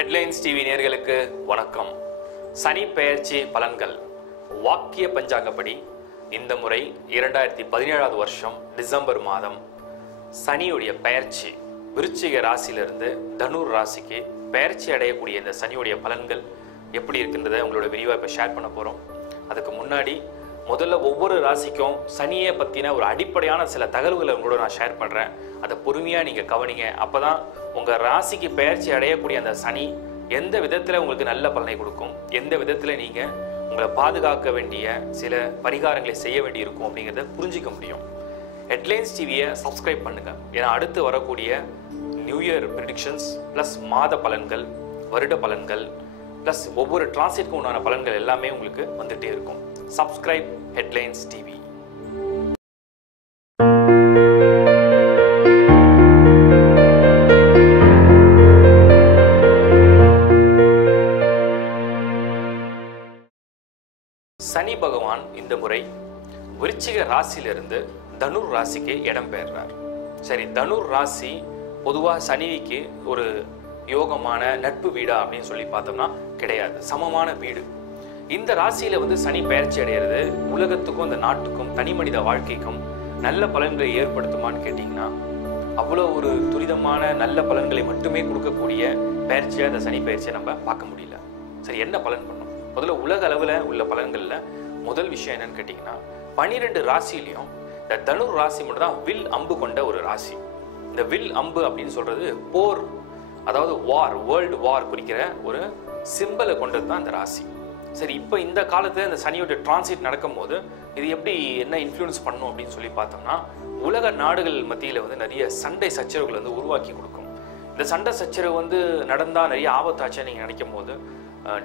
Headlines TV நேயர்களுக்கு வணக்கம். சனி பெயர்ச்சி பலன்கள் வாக்கிய பஞ்சாங்கப்படி இந்த முறை 2017 வருஷம் டிசம்பர் மாதம் சனியுடைய பெயர்ச்சி விருச்சிக ராசியிலிருந்து தனுர் ராசிக்கு பெயர்ச்சி அடையக்கூடிய இந்த சனியுடைய பலன்கள் எப்படி இருக்கின்றதை உங்களோட விரிவாக இப்போ ஷேர் பண்ண போகிறோம். அதுக்கு முன்னாடி முதல்ல ஒவ்வொரு ராசிக்கும் சனியை பற்றின ஒரு அடிப்படையான சில தகவல்களை உங்களோட நான் ஷேர் பண்ணுறேன். அதை பொறுமையாக நீங்கள் கவனிங்க. அப்போ தான் உங்கள் ராசிக்கு பெயர்ச்சி அடையக்கூடிய அந்த சனி எந்த விதத்தில் உங்களுக்கு நல்ல பலனை கொடுக்கும், எந்த விதத்தில் நீங்கள் உங்களை பாதுகாக்க வேண்டிய சில பரிகாரங்களை செய்ய வேண்டி இருக்கும் அப்படிங்கிறத புரிஞ்சிக்க முடியும். ஹெட்லைன்ஸ் டிவியை சப்ஸ்கிரைப் பண்ணுங்கள். ஏன்னா அடுத்து வரக்கூடிய நியூ இயர் ப்ரிடிக்ஷன்ஸ் ப்ளஸ் மாத பலன்கள், வருட பலன்கள் ப்ளஸ் ஒவ்வொரு டிரான்சிட்க்கும் உண்டான பலன்கள் எல்லாமே உங்களுக்கு வந்துகிட்டே இருக்கும். Subscribe headlines TV. சனி பகவான் இந்த முறை விருச்சிக ராசியிலிருந்து தனுர் ராசிக்கு இடம் பெயர்றார். சரி, தனுர் ராசி பொதுவாக சனிக்கு ஒரு யோகமான நட்பு வீடா அப்படின்னு சொல்லி பார்த்தோம்னா கிடையாது, சமமான வீடு. இந்த ராசியில சனி பெயர்ச்சி அடைகிறது உலகத்துக்கும் இந்த நாட்டுக்கும் தனி மனித வாழ்க்கைக்கும் நல்ல பலன்களை ஏற்படுத்துமான்னு கேட்டீங்கன்னா அவ்வளோ ஒரு துரிதமான நல்ல பலன்களை மட்டுமே கொடுக்கக்கூடிய பெயர்ச்சியா இந்த சனி பெயர்ச்சியை நம்ம பார்க்க முடியல. சரி, என்ன பலன் பண்ணும்? முதல்ல உலக அளவில் உள்ள பலன்கள்ல முதல் விஷயம் என்னன்னு கேட்டீங்கன்னா 12 ராசியிலையும் இந்த தனுர் ராசி மட்டும் தான் வில் அம்பு கொண்ட ஒரு ராசி. இந்த வில் அம்பு அப்படின்னு சொல்றது போர், அதாவது வார், வேர்ல்டு வார் குறிக்கிற ஒரு சிம்பலை கொண்டது தான் இந்த ராசி. சரி, இப்போ இந்த காலத்துல இந்த சனியோட டிரான்சிட் நடக்கும் போது இது எப்படி என்ன இன்ஃப்ளூயன்ஸ் பண்ணும் அப்படின்னு சொல்லி பார்த்தோம்னா உலக நாடுகள் மத்தியில நிறைய சண்டை சச்சரவுகள் உருவாக்கி கொடுக்கும். இந்த சண்டை சச்சரவு நடந்தா நிறைய ஆபத்தாச்சுன்னு நீங்க நினைக்கும் போது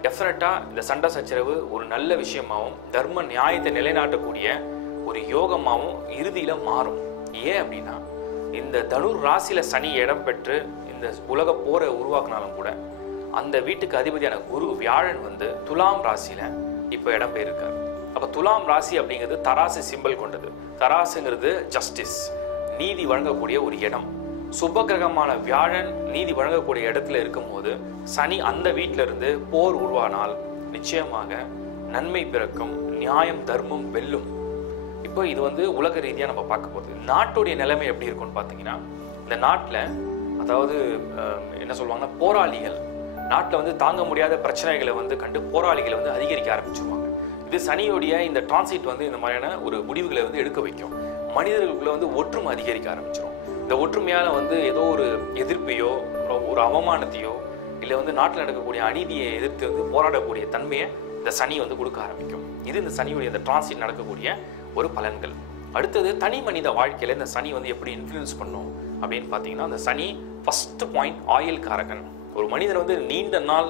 டெஃபினட்டா இந்த சண்டை சச்சரவு ஒரு நல்ல விஷயமாகவும் தர்ம நியாயத்தை நிலைநாட்டக்கூடிய ஒரு யோகமாகவும் இறுதியில மாறும். ஏன் அப்படின்னா இந்த தனுர் ராசியில சனி இடம் பெற்று இந்த உலக போரை உருவாக்குனாலும் கூட அந்த வீட்டுக்கு அதிபதியான குரு வியாழன் துலாம் ராசியில இப்ப இடம் பெயர்க்கார். அப்ப துலாம் ராசி அப்படிங்கிறது தராசு சிம்பல் கொண்டது. தராசுங்கிறது ஜஸ்டிஸ், நீதி வழங்கக்கூடிய ஒரு இடம். சுப கிரகமான வியாழன் நீதி வழங்கக்கூடிய இடத்துல இருக்கும் போது சனி அந்த வீட்டில இருந்து போர் உருவானால் நிச்சயமாக நன்மை பிறக்கும், நியாயம் தர்மம் வெல்லும். இப்போ இது உலக ரீதியா நம்ம பார்க்க போகுது. நாட்டுடைய நிலைமை எப்படி இருக்கும்னு பார்த்தீங்கன்னா இந்த நாட்டில் அதாவது என்ன சொல்லுவாங்கன்னா போராளிகள் நாட்டில் தாங்க முடியாத பிரச்சனைகளை கண்டு போராளிகளை அதிகரிக்க ஆரம்பிச்சிருவாங்க. இது சனியோடைய இந்த டிரான்சிட் இந்த மாதிரியான ஒரு முடிவுகளை எடுக்க வைக்கும். மனிதர்களுக்குள்ள ஒற்றுமை அதிகரிக்க ஆரம்பிச்சிடும். இந்த ஒற்றுமையால ஏதோ ஒரு எதிர்ப்பையோ ஒரு அவமானத்தையோ இல்லை நாட்டில் நடக்கக்கூடிய அநீதியை எதிர்த்து போராடக்கூடிய தன்மையை இந்த சனி கொடுக்க ஆரம்பிக்கும். இது இந்த சனியுடைய இந்த டிரான்சிட் நடக்கக்கூடிய ஒரு பலன்கள். அடுத்தது தனி மனித வாழ்க்கையில இந்த சனி எப்படி இன்ஃப்ளூயன்ஸ் பண்ணும் அப்படின்னு பார்த்தீங்கன்னா இந்த சனி ஃபர்ஸ்ட் பாயிண்ட் ஆயுள் காரகன். ஒரு மனிதன் நீண்ட நாள்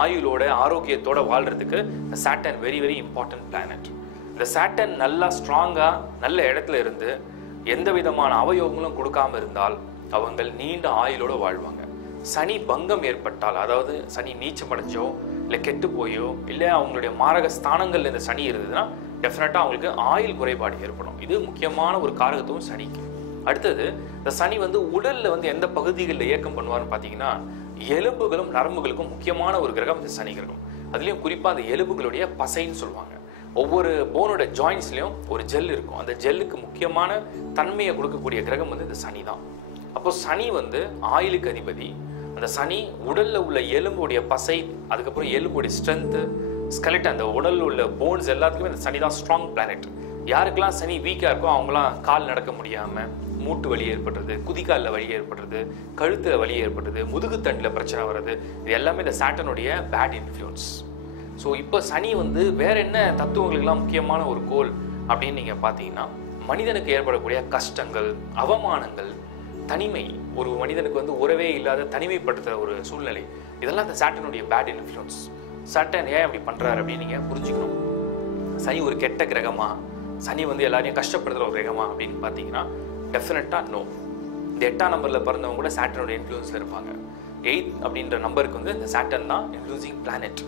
ஆயுளோட ஆரோக்கியத்தோட வாழ்றதுக்கு இந்த Saturn very very important planet. இந்த சாட்டர்ன் நல்லா ஸ்ட்ராங்கா நல்ல இடத்துல இருந்து எந்த விதமான அவயோகங்களும் கொடுக்காம இருந்தால் அவங்க நீண்ட ஆயுளோட வாழ்வாங்க. சனி பங்கம் ஏற்பட்டால், அதாவது சனி நீச்சமடைஞ்சோ இல்லை கெட்டு போயோ இல்லை அவங்களுடைய மாரக ஸ்தானங்கள்ல இந்த சனி இருந்ததுன்னா டெஃபினட்டா அவங்களுக்கு ஆயுள் குறைபாடு ஏற்படும். இது முக்கியமான ஒரு காரகத்துவம் சனிக்கு. அடுத்தது இந்த சனி உடல்ல எந்த பகுதிகளில் இயக்கம் பண்ணுவார்னு பார்த்தீங்கன்னா எலும்புகளும் நரம்புகளுக்கும் முக்கியமான ஒரு கிரகம் இந்த சனி கிரகம். அதுலயும் குறிப்பா அந்த எலும்புகளுடைய பசைன்னு சொல்லுவாங்க. ஒவ்வொரு போனோட ஜாயின்ஸ்லயும் ஒரு ஜெல் இருக்கும். அந்த ஜெல்லுக்கு முக்கியமான தன்மையை கொடுக்கக்கூடிய கிரகம் இந்த சனி தான். அப்போ சனி ஆயுளுக்கு அதிபதி. அந்த சனி உடல்ல உள்ள எலும்புடைய பசை, அதுக்கப்புறம் எலும்புடைய ஸ்ட்ரென்த், ஸ்கெலட், அந்த உடல்ல உள்ள போன்ஸ் எல்லாத்துக்குமே இந்த சனி தான் ஸ்ட்ராங் பிளானட். யாருக்கெல்லாம் சனி வீக்கா இருக்கோ அவங்களாம் கால் நடக்க முடியாம மூட்டு வலி ஏற்படுறது, குதிக்காலில் வலி ஏற்படுறது, கழுத்துல வலி ஏற்படுறது, முதுகுத்தண்டில் பிரச்சனை வர்றது, இது எல்லாமே இந்த சாட்டனுடைய பேட் இன்ஃப்ளூயன்ஸ். ஸோ இப்போ சனி வேற என்ன தத்துவங்களுக்கெல்லாம் முக்கியமான ஒரு கோல் அப்படின்னு நீங்க பார்த்தீங்கன்னா மனிதனுக்கு ஏற்படக்கூடிய கஷ்டங்கள், அவமானங்கள், தனிமை, ஒரு மனிதனுக்கு உறவே இல்லாத தனிமைப்படுத்துற ஒரு சூழ்நிலை, இதெல்லாம் இந்த சாட்டனுடைய பேட் இன்ஃப்ளூயன்ஸ். சாட்டன் ஏன் அப்படி பண்றாரு அப்படின்னு நீங்க புரிஞ்சுக்கணும். சனி ஒரு கெட்ட கிரகமா, சனி எல்லாரையும் கஷ்டப்படுத்துற ஒரு கிரகமா அப்படின்னு பார்த்தீங்கன்னா டெஃபினட்டா நோ. இந்த 8ஆம் நம்பர்ல பிறந்தவங்க கூட சாட்டனோட இன்ஃப்ளூயன்ஸ்ல இருப்பாங்க. 8 அப்படின்ற நம்பருக்கு இந்த சாட்டன் தான் இன்ஃப்ளூயன்சிங் பிளானட்.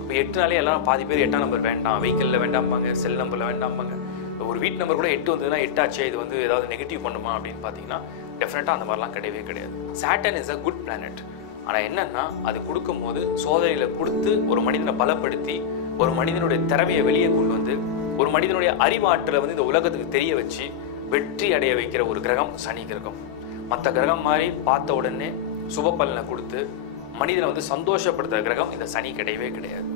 இப்போ 8நாலே எல்லாம் பாதி பேர் 8ஆம் நம்பர் வேண்டாம், வெஹிக்கிளில் வேண்டாம்பாங்க, செல் நம்பர்ல வேண்டாம்பாங்க. ஒரு வீட்டு நம்பர் கூட 8 வந்ததுன்னா 8 ஆச்சு, இது ஏதாவது நெகட்டிவ் பண்ணுமா அப்படின்னு பார்த்தீங்கன்னா டெஃபினட்டா அந்த மாதிரிலாம் கிடையவே கிடையாது. Saturn is a good planet. ஆனால் என்னன்னா அது கொடுக்கும்போது சோதனைகளை கொடுத்து ஒரு மனிதனை பலப்படுத்தி ஒரு மனிதனுடைய திறமையை வெளியே கொண்டு வந்து ஒரு மனிதனுடைய அறிவாற்றலை வந்து இந்த உலகத்துக்கு தெரிய வச்சு வெற்றி அடைய வைக்கிற ஒரு கிரகம் சனி கிரகம். மற்ற கிரகம் மாதிரி பார்த்த உடனே சுப பலனை கொடுத்து மனிதனை வந்து சந்தோஷப்படுத்துகிற கிரகம் இந்த சனி கிடையவே கிடையாது.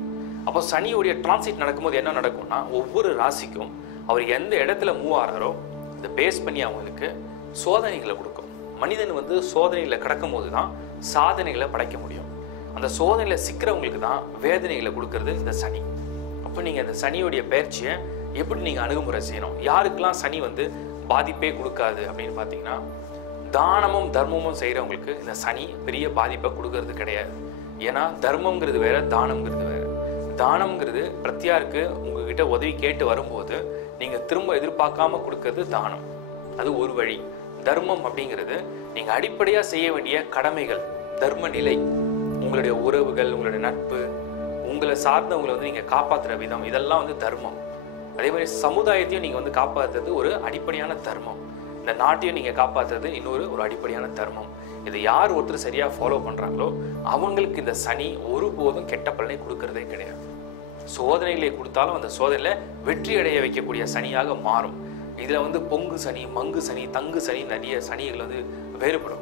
அப்போ சனியுடைய டிரான்சிட் நடக்கும்போது என்ன நடக்கும்னா ஒவ்வொரு ராசிக்கும் அவர் எந்த இடத்துல மூவ் ஆகிறாரோ இதை பேஸ் பண்ணி அவங்களுக்கு சோதனைகளை கொடுக்கும். மனிதன் வந்து சோதனைகளை கடக்கும் போது தான் சாதனைகளை படைக்க முடியும். அந்த சோதனையில் சிக்கிறவங்களுக்கு தான் வேதனைகளை கொடுக்கறது இந்த சனி. அப்போ நீங்கள் இந்த சனியுடைய பயிற்சியை எப்படி நீங்கள் அணுகுமுறை செய்யணும்? யாருக்கெல்லாம் சனி வந்து பாதிப்பே கொடுக்காது அப்படின்னு பார்த்தீங்கன்னா, தானமும் தர்மமும் செய்கிறவங்களுக்கு இந்த சனி பெரிய பாதிப்பை கொடுக்கறது கிடையாது. ஏன்னா தர்மங்கிறது வேற, தானம்ங்கிறது வேற. தானம்ங்கிறது பிரத்தியாருக்கு உங்ககிட்ட உதவி கேட்டு வரும்போது நீங்கள் திரும்ப எதிர்பார்க்காம கொடுக்கறது தானம். அது ஒரு வழி. தர்மம் அப்படிங்கிறது நீங்கள் அடிப்படையாக செய்ய வேண்டிய கடமைகள், தர்ம நிலை, உங்களுடைய உறவுகள், உங்களுடைய நட்பு, உங்களை சார்ந்தவங்களை வந்து நீங்கள் காப்பாற்றுற விதம், இதெல்லாம் வந்து தர்மம். அதே மாதிரி சமுதாயத்தையும் நீங்கள் வந்து காப்பாற்றுறது ஒரு அடிப்படையான தர்மம். இந்த நாட்டையும் நீங்கள் காப்பாற்றுறது ஒரு அடிப்படையான தர்மம். இதை யார் ஒருத்தர் சரியாக ஃபாலோ பண்ணுறாங்களோ அவங்களுக்கு இந்த சனி ஒருபோதும் கெட்ட பலனை கொடுக்கறதே கிடையாது. சோதனைகளை கொடுத்தாலும் அந்த சோதனையில் வெற்றி அடைய வைக்கக்கூடிய சனியாக மாறும். இதில் வந்து பொங்கு சனி, மங்கு சனி, தங்கு சனி, நிறைய சனிகள் வந்து வேறுபடும்.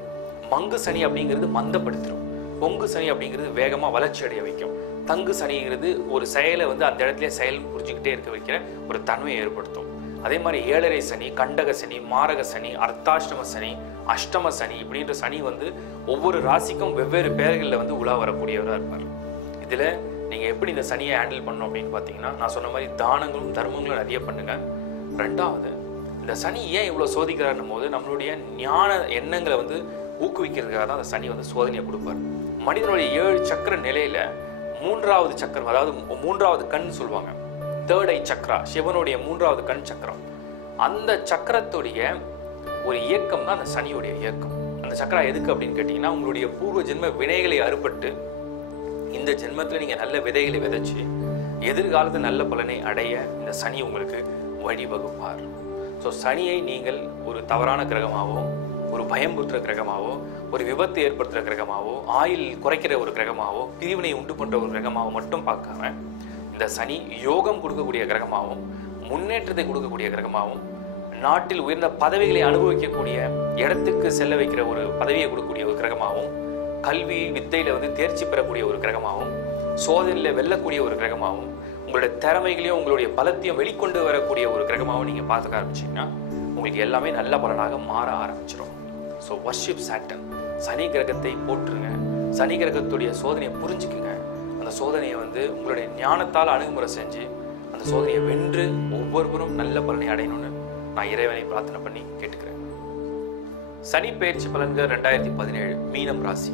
மங்கு சனி அப்படிங்கிறது மந்தப்படுத்திடும். பொங்கு சனி அப்படிங்கிறது வேகமாக வளர்ச்சி அடைய வைக்கும். தங்கு சனிங்கிறது ஒரு செயலை வந்து அந்த இடத்துல செயல் புரிஞ்சுக்கிட்டே இருக்க வைக்கிற ஒரு தன்மையை ஏற்படுத்தும். அதே மாதிரி ஏழரை சனி, கண்டக சனி, மாரக சனி, அர்த்தாஷ்டம சனி, அஷ்டம சனி இப்படின்ற சனி வந்து ஒவ்வொரு ராசிக்கும் வெவ்வேறு பெயர்களில் வந்து உலா வரக்கூடியவராக இருப்பார். இதில் நீங்கள் எப்படி இந்த சனியை ஹேண்டில் பண்ணணும் அப்படின்னு பார்த்தீங்கன்னா, நான் சொன்ன மாதிரி தானங்களும் தர்மங்களும் நிறைய பண்ணுங்க. ரெண்டாவது, இந்த சனி ஏன் இவ்வளோ சோதிக்கிறாருன்னும் போது நம்மளுடைய ஞான எண்ணங்களை வந்து ஊக்குவிக்கிறதுக்காக தான் அந்த சனி வந்து சோதனையை கொடுப்பார். மனிதனுடைய 7 சக்கர நிலையில 3வது சக்கரம், அதாவது 3வது கண் சொல்லுவாங்க, தேர்ட் ஐ சக்கரா, சிவனுடைய 3வது கண் சக்கரம். அந்த சக்கரத்துடைய ஒரு இயக்கம் தான் அந்த சனியுடைய இயக்கம். அந்த சக்கரா எதுக்கு அப்படின்னு கேட்டீங்கன்னா, உங்களுடைய பூர்வ ஜென்ம வினைகளை அறுபட்டு இந்த ஜென்மத்தில் நீங்கள் நல்ல விதைகளை விதைச்சு எதிர்காலத்தில் நல்ல பலனை அடைய இந்த சனி உங்களுக்கு வழிவகுப்பார். ஸோ சனியை நீங்கள் ஒரு தவறான கிரகமாகவோ, ஒரு பயம்புறுத்துற கிரகமாகவோ, ஒரு விபத்து ஏற்படுத்துகிற கிரகமாகவோ, ஆயுள் குறைக்கிற ஒரு கிரகமாகவோ, பிரிவினை உண்டு பண்ணுற ஒரு கிரகமாகவும் மட்டும் பார்க்காம இந்த சனி யோகம் கொடுக்கக்கூடிய கிரகமாகவும், முன்னேற்றத்தை கொடுக்கக்கூடிய கிரகமாகவும், நாட்டில் உயர்ந்த பதவிகளை அனுபவிக்கக்கூடிய இடத்துக்கு செல்ல வைக்கிற ஒரு பதவியை கொடுக்கக்கூடிய ஒரு கிரகமாகவும், கல்வி வித்தையில வந்து தேர்ச்சி பெறக்கூடிய ஒரு கிரகமாகவும், சோதனையில் வெல்லக்கூடிய ஒரு கிரகமாகவும், உங்களுடைய திறமைகளையும் உங்களுடைய பலத்தையும் வெளிக்கொண்டு வரக்கூடிய ஒரு கிரகமாகவும் நீங்கள் பார்த்துக்க ஆரம்பிச்சிங்கன்னா உங்களுக்கு எல்லாமே நல்ல பலனாக மாற ஆரம்பிச்சிடும். ஸோ வர்ஷிப் சாட்டன், சனி கிரகத்தை போற்றுங்க. சனி கிரகத்துடைய சோதனையை புரிஞ்சுக்குங்க. அந்த சோதனையை வந்து உங்களுடைய ஞானத்தால் அணுகுமுறை செஞ்சு அந்த சோதனையை வென்று ஒவ்வொருவரும் நல்ல பலனை அடையணும்னு நான் இறைவனை பிரார்த்தனை பண்ணி கேட்டுக்கிறேன். சனி பயிற்சி பலன்கள் 2017 மீனம் ராசி.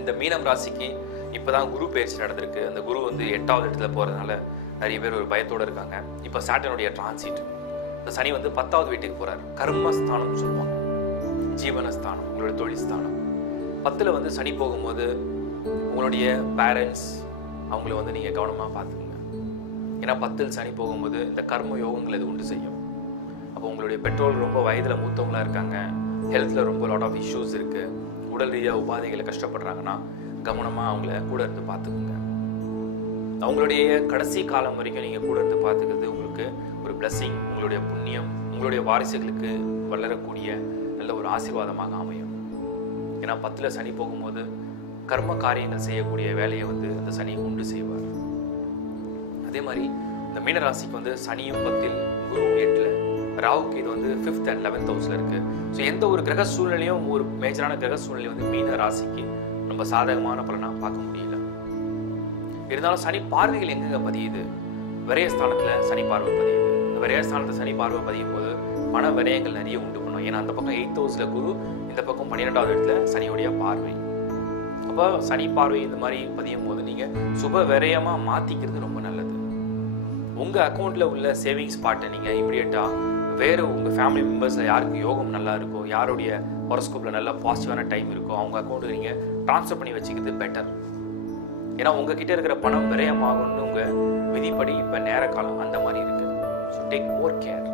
இந்த மீனம் ராசிக்கு இப்போதான் குரு பயிற்சி நடந்திருக்கு. அந்த குரு வந்து 8வது இடத்துல போகிறதுனால நிறைய பேர் ஒரு பயத்தோடு இருக்காங்க. இப்போ சாட்டனுடைய டிரான்சிட், இந்த சனி வந்து 10வது வீட்டுக்கு போகிறார். கர்மஸ்தானம் சொல்லுவாங்க, ஜீவனஸ்தானம், உங்களுடைய தொழில் ஸ்தானம். 10ல் வந்து சனி போகும்போது உங்களுடைய பேரண்ட்ஸ் அவங்கள வந்து நீங்கள் கவனமாக பார்த்துக்குங்க. ஏன்னா 10ல் சனி போகும்போது இந்த கர்ம யோகங்கள் இது உண்டு செய்யும். அப்போ உங்களுடைய பெற்றோர்கள் ரொம்ப வயதில் மூத்தவங்களாக இருக்காங்க, ஹெல்த்தில் ரொம்ப லாட் ஆஃப் இஷ்யூஸ் இருக்குது, உடல் ரீதியாக உபாதைகளை கஷ்டப்படுறாங்கன்னா கவனமாக அவங்கள கூட இருந்து பார்த்துக்குங்க. அவங்களுடைய கடைசி காலம் வரைக்கும் நீங்கள் கூட இருந்து பார்த்துக்கிறது உங்களுக்கு ஒரு பிளஸ்ஸிங், உங்களுடைய புண்ணியம், உங்களுடைய வாரிசுகளுக்கு வளரக்கூடிய நல்ல ஒரு ஆசீர்வாதமாக அமையும். ஏன்னா 10ல் சனி போகும்போது கர்ம காரியங்கள் செய்யக்கூடிய வேலையை வந்து அந்த சனி உண்டு செய்வார். அதே மாதிரி இந்த மீனராசிக்கு வந்து சனியும் 10ல், குரு 8ல், ராகுக்கு இது வந்து 5th and 11th ஹவுஸில் இருக்குது. ஸோ எந்த ஒரு கிரக சூழ்நிலையும், ஒரு மேஜரான கிரக சூழ்நிலை வந்து மீன ராசிக்கு ரொம்ப சாதகமான பலனாக பார்க்க முடியல. இருந்தாலும் சனி பார்வைகள் எங்கெங்க பதியுது? விரயஸ்தானத்தில் சனி பார்வை பதியுது. இந்த விரயஸ்தானத்தில் சனி பார்வை பதியும் போது பண விரயங்கள் நிறைய உண்டு பண்ணும். ஏன்னா அந்த பக்கம் 8th ஹவுஸில் குரு, இந்த பக்கம் 12வது இடத்துல சனியுடைய பார்வை. அப்போ சனி பார்வை இந்த மாதிரி பதியும் போது நீங்கள் சுப விரயமாக மாற்றிக்கிறது ரொம்ப நல்லது. உங்கள் அக்கௌண்ட்டில் உள்ள சேவிங்ஸ் பார்ட்டை நீங்கள் இமீடியட்டாக வேறு உங்கள் ஃபேமிலி மெம்பர்ஸில் யாருக்கு யோகம் நல்லா இருக்கோ, யாருடைய ஹாரோஸ்கோப்பில் நல்ல பாசிட்டிவான டைம் இருக்கோ அவங்க அக்கௌண்ட்டுக்கு நீங்கள் ட்ரான்ஸ்ஃபர் பண்ணி வச்சுக்கிறது பெட்டர். ஏன்னா உங்ககிட்ட இருக்கிற பணம் விரயமாகும்னு உங்கள் விதிப்படி இப்போ நேர காலம் அந்த மாதிரி இருக்குது. So take more care.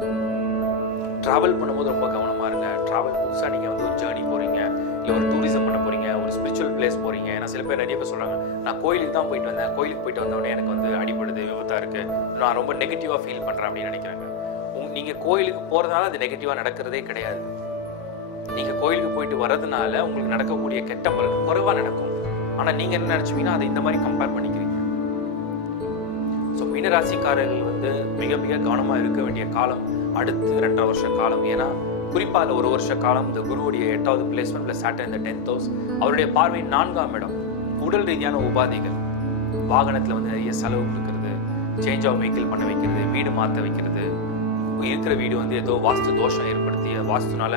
Travel பண்ணும்போது ரொம்ப கவனமாக இருங்க. ட்ராவல் புதுசாக நீங்கள் வந்து ஒரு ஜேர்னி போகிறீங்க, இல்லை ஒரு டூரிசம் பண்ண போகிறீங்க, ஒரு ஸ்பிரிச்சுவல் பிளேஸ் போகிறீங்க. ஏன்னா சில பேர் நிறைய பேர் சொல்கிறாங்க, நான் கோயிலுக்கு தான் போயிட்டு வந்தேன், கோயிலுக்கு போயிட்டு வந்தோடனே எனக்கு வந்து அடிபடுது, விபத்தாக இருக்குது, நான் ரொம்ப நெகட்டிவாக ஃபீல் பண்ணுறேன் அப்படின்னு நினைக்கிறாங்க. நீங்கள் கோயிலுக்கு போகிறதுனால அது நெகட்டிவாக நடக்கிறதே கிடையாது. நீங்கள் கோயிலுக்கு போயிட்டு வர்றதுனால உங்களுக்கு நடக்கக்கூடிய கெட்ட பலன் குறைவாக நடக்கும். ஆனால் நீங்கள் என்ன நினச்சிங்கன்னா அதை இந்த மாதிரி கம்பேர் பண்ணிக்கிறீங்க. ஸோ மீனராசிக்காரர்கள் வந்து மிக மிக கவனமாக இருக்க வேண்டிய காலம் அடுத்து 2.5 வருஷ காலம். ஏன்னா குறிப்பாக 1 வருஷ காலம் இந்த குருவுடைய 8வது பிளேஸ்மெண்ட் ப்ளஸ் சாட்டர்ன் இந்த 10th ஹவுஸ், அவருடைய பார்வை 4ஆம் இடம். உடல் ரீதியான உபாதைகள், வாகனத்தில் வந்து நிறைய செலவு கொடுக்கறது, சேஞ்ச் ஆஃப் வெஹிக்கிள் பண்ண வைக்கிறது, வீடு மாற்ற வைக்கிறது, இருக்கிற வீடு வந்து ஏதோ வாஸ்து தோஷம் ஏற்படுத்தி வாஸ்துனால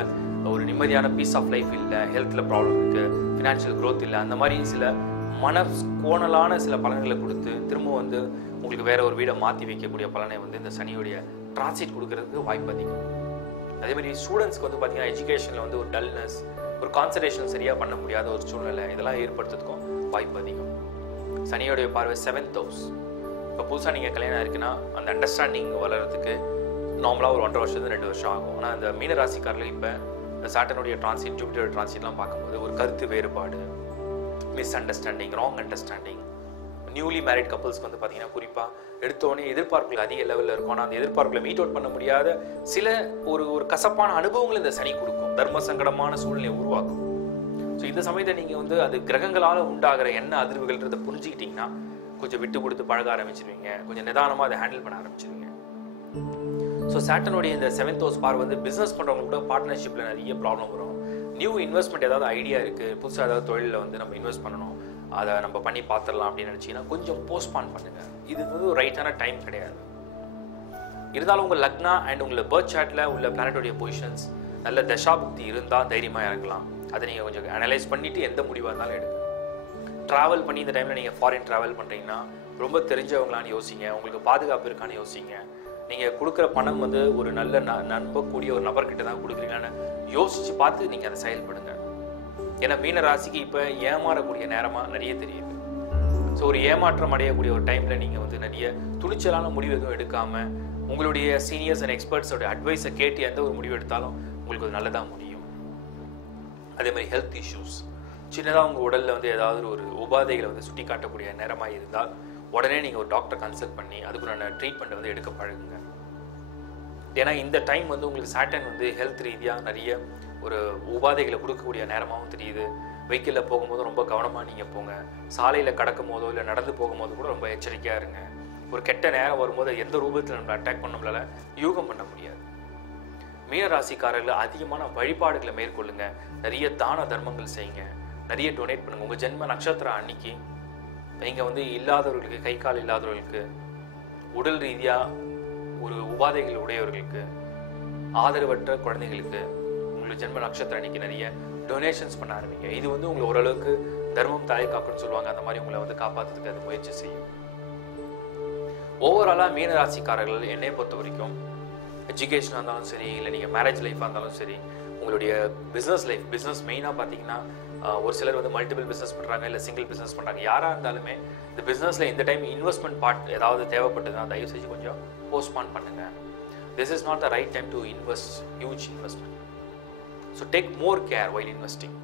ஒரு நிம்மதியான பீஸ் ஆஃப் லைஃப் இல்லை, ஹெல்த்தில் ப்ராப்ளம் இருக்குது, ஃபினான்ஷியல் க்ரோத் இல்லை, அந்த மாதிரி சில மன கோணலான சில பலன்களை கொடுத்து திரும்ப வந்து உங்களுக்கு வேற ஒரு வீடை மாற்றி வைக்கக்கூடிய பலனை வந்து இந்த சனியுடைய டிரான்சிட் கொடுக்கறதுக்கு வாய்ப்பு அதிகம். அதே மாதிரி ஸ்டூடெண்ட்ஸ்க்கு வந்து பார்த்தீங்கன்னா எஜுகேஷனில் வந்து ஒரு டல்னஸ், ஒரு கான்சன்ட்ரேஷன் சரியாக பண்ண முடியாத ஒரு சூழ்நிலை, இதெல்லாம் ஏற்படுத்துறதுக்கும் வாய்ப்பு அதிகம். சனியோடைய பார்வை 7th ஹவுஸ். இப்போ புதுசாக நீங்கள் கல்யாணம் இருக்குன்னா அந்த அண்டர்ஸ்டாண்டிங் வளர்கிறதுக்கு நார்மலாக ஒரு 1.5 வருஷத்துக்கு 2 வருஷம் ஆகும். ஆனால் அந்த மீனராசிக்காரர்கள் இப்போ இந்த சாட்டனுடைய டிரான்சிட், ஜூபிட்டர் டிரான்சிட்லாம் பார்க்கும்போது ஒரு கருத்து வேறுபாடு, misunderstanding, wrong understanding, newly married கப்புள்ஸ்க்கு வந்து பார்த்தீங்கன்னா குறிப்பாக எடுத்தோடனே எதிர்பார்ப்புகள் அதிக லெவலில் இருக்கும். ஆனால் அந்த எதிர்பார்ப்புகளை மீட் அவுட் பண்ண முடியாத சில ஒரு கசப்பான அனுபவங்கள் இந்த சனி கொடுக்கும், தர்ம சங்கடமான சூழ்நிலையை உருவாக்கும். ஸோ இந்த சமயத்தை நீங்கள் வந்து அது கிரகங்களால் உண்டாகிற என்ன அதிர்வுகள்ன்றதை புரிஞ்சுக்கிட்டிங்கன்னா கொஞ்சம் விட்டு கொடுத்து பழக ஆரம்பிச்சிருவீங்க, கொஞ்சம் நிதானமாக அதை ஹேண்டில் பண்ண ஆரம்பிச்சிருவீங்க. ஸோ சாட்டனுடைய இந்த 7th ஹவுஸ் பார்வை வந்து பிஸ்னஸ் பண்ணுறவங்க கூட பார்ட்னர்ஷிப்பில் நிறைய ப்ராப்ளம் வரும். நியூ இன்வெஸ்ட்மெண்ட் ஏதாவது ஐடியா இருக்குது, புதுசாக ஏதாவது தொழிலில் வந்து நம்ம இன்வெஸ்ட் பண்ணணும், அதை நம்ம பண்ணி பார்த்துடலாம் அப்படின்னு நினச்சிங்கன்னா கொஞ்சம் போஸ்ட்பான் பண்ணுங்கள். இது வந்து ஒரு ரைட்டான டைம் கிடையாது. இருந்தாலும் உங்கள் லக்னா அண்ட் உங்களை பர்த் சார்ட்டில் உள்ள பிளானட்டோடைய பொசிஷன்ஸ் நல்ல தசாபுக்தி இருந்தால் தைரியமாக இறங்கலாம். அதை நீங்கள் கொஞ்சம் அனலைஸ் பண்ணிவிட்டு எந்த முடிவாக இருந்தாலும் எடுங்க. ட்ராவல் பண்ணி இந்த டைமில் நீங்கள் ஃபாரின் ட்ராவல் பண்ணுறீங்கன்னா ரொம்ப தெரிஞ்சவங்களான்னு யோசிங்க, உங்களுக்கு பாதுகாப்பு இருக்கான்னு யோசிங்க. நீங்கள் கொடுக்குற பணம் வந்து ஒரு நல்ல நம்பக்கூடிய ஒரு நபர்கிட்ட தான் கொடுக்குறீங்கன்னு யோசித்து பார்த்து நீங்கள் அதை செயல்படுங்க. ஏன்னா மீன ராசிக்கு இப்போ ஏமாறக்கூடிய நேரமாக நிறைய தெரியுது. ஸோ ஒரு ஏமாற்றம் அடையக்கூடிய ஒரு டைமில் நீங்கள் வந்து நிறைய துணிச்சலான முடிவு எதுவும் எடுக்காமல் உங்களுடைய சீனியர்ஸ் அண்ட் எக்ஸ்பர்ட்ஸோட அட்வைஸை கேட்டு எந்த ஒரு முடிவு எடுத்தாலும் உங்களுக்கு அது நல்லதாக முடியும். அதே மாதிரி ஹெல்த் இஷ்யூஸ், சின்னதாக உங்கள் உடலில் வந்து ஏதாவது ஒரு உபாதைகளை வந்து சுட்டி காட்டக்கூடிய நேரமாக இருந்தால் உடனே நீங்கள் ஒரு டாக்டரை கன்சல்ட் பண்ணி அதுக்குள்ள ட்ரீட்மெண்ட் வந்து எடுக்க பழகுங்க. ஏன்னா இந்த டைம் வந்து உங்களுக்கு சாட்டன் வந்து ஹெல்த் ரீதியாக நிறைய ஒரு உபாதைகளை கொடுக்கக்கூடிய நேரமாகவும் தெரியுது. வெஹிக்கிளில் போகும்போது ரொம்ப கவனமாக நீங்கள் போங்க, சாலையில் கடக்கும் போதோ இல்லை நடந்து போகும்போது கூட ரொம்ப எச்சரிக்கையாக இருங்க. ஒரு கெட்ட நேரம் வரும்போது எந்த ரூபத்தில் நம்மளை அட்டாக் பண்ண நம்மளால யூகம் பண்ண முடியாது. மீனராசிக்காரர்கள் அதிகமான வழிபாடுகளை மேற்கொள்ளுங்க, நிறைய தான தர்மங்கள் செய்யுங்க, நிறைய டொனேட் பண்ணுங்க. உங்கள் ஜென்ம நட்சத்திரம் அன்னைக்கு நீங்கள் வந்து இல்லாதவர்களுக்கு, கை கால் இல்லாதவர்களுக்கு, உடல் ரீதியாக ஒரு உபாதைகள் உடையவர்களுக்கு, ஆதரவற்ற குழந்தைகளுக்கு உங்களுக்கு ஜென்ம நட்சத்திரம் அன்னைக்கு நிறைய டொனேஷன்ஸ் பண்ண ஆரம்பிங்க. இது வந்து உங்களை ஓரளவுக்கு தர்மம் தலை காக்குன்னு சொல்லுவாங்க, அந்த மாதிரி உங்களை வந்து காப்பாற்றுறதுக்கு அது முயற்சி செய்யும். ஓவராலாக மீனராசிக்காரர்கள் என்னை பொறுத்த வரைக்கும் எஜுகேஷனாக இருந்தாலும் சரி, இல்லை நீங்கள் மேரேஜ் லைஃபாக இருந்தாலும் சரி, உங்களுடைய பிஸ்னஸ் லைஃப், பிஸ்னஸ் மெயினாக பார்த்தீங்கன்னா ஒரு சிலர் வந்து மல்டிபிள் பிஸ்னஸ் பண்ணுறாங்க, இல்லை சிங்கிள் பிஸ்னஸ் பண்ணுறாங்க. யாராக இருந்தாலுமே இந்த பிஸ்னஸில் இந்த டைம் இன்வெஸ்ட்மெண்ட் பார்ட் ஏதாவது தேவைப்பட்டதுன்னா தயவு செஞ்சு கொஞ்சம் போஸ்ட்பான் பண்ணுங்கள். This is not the right time to invest huge investment. So take more care while investing.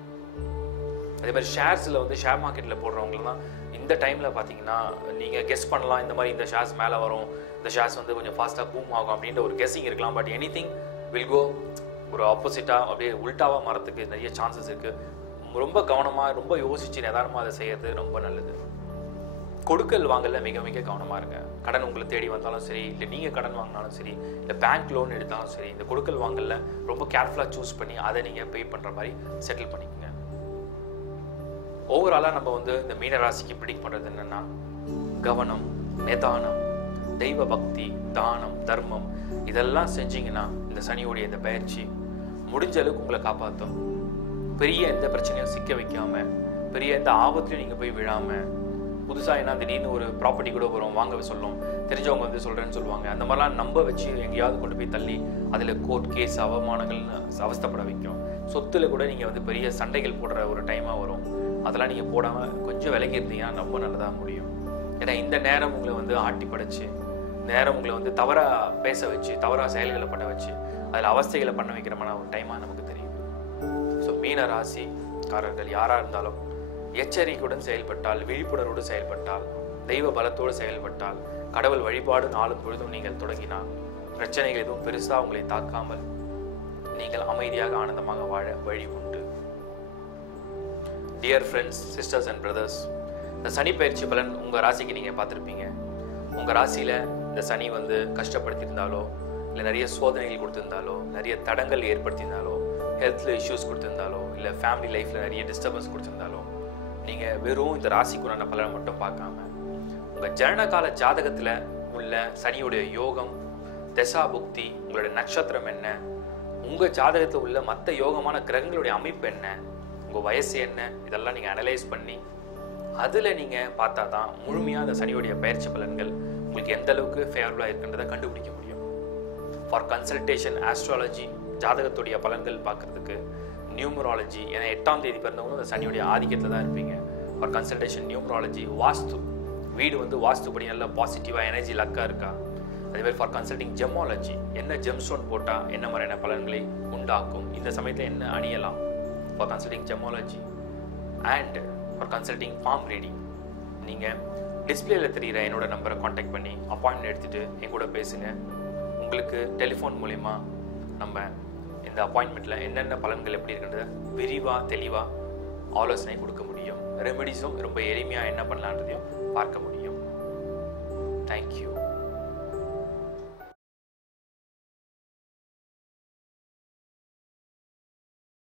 அதே மாதிரி ஷேர்ஸில் வந்து ஷேர் மார்க்கெட்டில் போடுறவங்களுக்கு தான் இந்த டைமில் பார்த்தீங்கன்னா நீங்கள் கெஸ் பண்ணலாம், இந்த மாதிரி இந்த ஷேர்ஸ் மேலே வரும், இந்த ஷேர்ஸ் வந்து கொஞ்சம் ஃபாஸ்ட்டாக பூம் ஆகும் அப்படின்ற ஒரு கெஸ்ஸிங் இருக்கலாம். But anything will go ஒரு ஆப்போசிட்டாக அப்படியே உல்ட்டாவாக மாறத்துக்கு நிறைய சான்சஸ் இருக்குது. ரொம்ப கவனமாக, ரொம்ப யோசித்து நிதானமாக அதை செய்கிறது ரொம்ப நல்லது. கொடுக்கல் வாங்கல மிக மிக கவனமாக இருங்க. கடன் உங்களை தேடி வந்தாலும் சரி, இல்லை நீங்கள் கடன் வாங்கினாலும் சரி, இல்லை பேங்க் லோன் எடுத்தாலும் சரி, இந்த கொடுக்கல் வாங்கல ரொம்ப கேர்ஃபுல்லாக சூஸ் பண்ணி அதை நீங்கள் பே பண்ணுற மாதிரி செட்டில் பண்ணிக்கோங்க. ஓவராலாக நம்ம வந்து இந்த மீனராசிக்கு ப்ரிடிக்ட் பண்ணுறது என்னென்னா கவனம், நிதானம், தெய்வ பக்தி, தானம், தர்மம் இதெல்லாம் செஞ்சீங்கன்னா இந்த சனியோடைய இந்த பயிற்சி முடிஞ்ச அளவுக்கு உங்களை காப்பாற்றும். பெரிய எந்த பிரச்சனையும் சிக்க வைக்காமல், பெரிய எந்த ஆபத்துலையும் நீங்கள் போய் விழாமல், புதுசாக என்ன திடீர்னு ஒரு ப்ராப்பர்ட்டி கூட வரும், வாங்க சொல்லும், தெரிஞ்சவங்க வந்து சொல்கிறேன்னு சொல்லுவாங்க, அந்த மாதிரிலாம் நம்ப வச்சு எங்கேயாவது கொண்டு போய் தள்ளி அதில் கோர்ட் கேஸ் அவமானங்கள்னு அவஸ்தைப்பட வைக்கும். சொத்தில் கூட நீங்கள் வந்து பெரிய சண்டைகள் போடுற ஒரு டைமாக வரும். அதெல்லாம் நீங்கள் போடாமல் கொஞ்சம் விலகி இருந்தீங்கன்னா ரொம்ப நல்லதாக முடியும். ஏன்னா இந்த நேரம் உங்களை வந்து ஆட்டி படைச்சு, நேரம் உங்களை வந்து தவறாக பேச வச்சு, தவறாக செயல்களை பண்ண வச்சு, அதில் அவஸ்தைகளை பண்ண வைக்கிறமான ஒரு டைமாக நமக்கு தெரியும். ஸோ மீன ராசிக்காரர்கள் யாராக இருந்தாலும் எச்சரிக்கையுடன் செயல்பட்டால், விழிப்புணர்வோடு செயல்பட்டால், தெய்வ பலத்தோடு செயல்பட்டால், கடவுள் வழிபாடு நாளும் பொழுதும் நீங்கள் தொடங்கினால் பிரச்சனைகள் எதுவும் பெருசாக உங்களை தாக்காமல் நீங்கள் அமைதியாக ஆனந்தமாக வாழ வழி உண்டு. Dear friends, sisters and brothers, இந்த சனி பயிற்சி பலன் உங்கள் ராசிக்கு நீங்கள் பார்த்துருப்பீங்க. உங்கள் ராசியில் இந்த சனி கஷ்டப்படுத்தியிருந்தாலோ, இல்லை நிறைய சோதனைகள் கொடுத்திருந்தாலோ, நிறைய தடங்கள் ஏற்படுத்தியிருந்தாலோ, ஹெல்த்தில் இஷ்யூஸ் கொடுத்திருந்தாலோ, இல்லை ஃபேமிலி லைஃப்பில் நிறைய டிஸ்டர்பன்ஸ் கொடுத்திருந்தாலோ, நீங்கள் வெறும் இந்த ராசிக்குறான பலனை மட்டும் பார்க்காம உங்கள் ஜனனகால ஜாதகத்தில் உள்ள சனியுடைய யோகம், தசா புக்தி, உங்களுடைய நட்சத்திரம் என்ன, உங்கள் ஜாதகத்தில் உள்ள மற்ற யோகமான கிரகங்களுடைய அமைப்பு என்ன, உங்கள் வயசு என்ன, இதெல்லாம் நீங்கள் அனலைஸ் பண்ணி அதில் நீங்கள் பார்த்தா தான் முழுமையாக அந்த சனியுடைய பயிற்சி பலன்கள் உங்களுக்கு எந்த அளவுக்கு ஃபேவரபுளாக இருக்குன்றதை கண்டுபிடிக்க முடியும். ஃபார் கன்சல்டேஷன், ஆஸ்ட்ராலஜி, ஜாதகத்துடைய பலன்கள் பார்க்குறதுக்கு, நியூமராலஜி, ஏன்னா 8ஆம் தேதி பிறந்தவங்களும் அந்த சனியுடைய ஆதிக்கத்தில் தான் இருப்பீங்க. ஃபார் கன்சல்டேஷன், நியூமராலஜி, வாஸ்து, வீடு வாஸ்துப்படி நல்லா பாசிட்டிவாக எனர்ஜி லக்காக இருக்கா, அதேமாதிரி ஃபார் கன்சல்டிங் ஜெமாலஜி, என்ன ஜெம்ஸ்டோன் போட்டால் என்ன மாதிரியான பலன்களை உண்டாக்கும், இந்த சமயத்தில் என்ன அணியலாம், for consulting gemology and for consulting palm reading. நீங்கள் டிஸ்பிளேல தெரிகிற என்னோட நம்பரை காண்டாக்ட் பண்ணி அப்பாயின்மெண்ட் எடுத்துகிட்டு என் கூட பேசுங்க. உங்களுக்கு டெலிஃபோன் மூலிமா நம்ம இந்த அப்பாயின்மெண்ட்டில் என்னென்ன பலன்கள் எப்படி இருக்குன்றத விரிவாக தெளிவாக ஆலோசனை கொடுக்க முடியும். ரெமெடிஸும் ரொம்ப எளிமையாக என்ன பண்ணலான்றதையும் பார்க்க முடியும். தேங்க்யூ.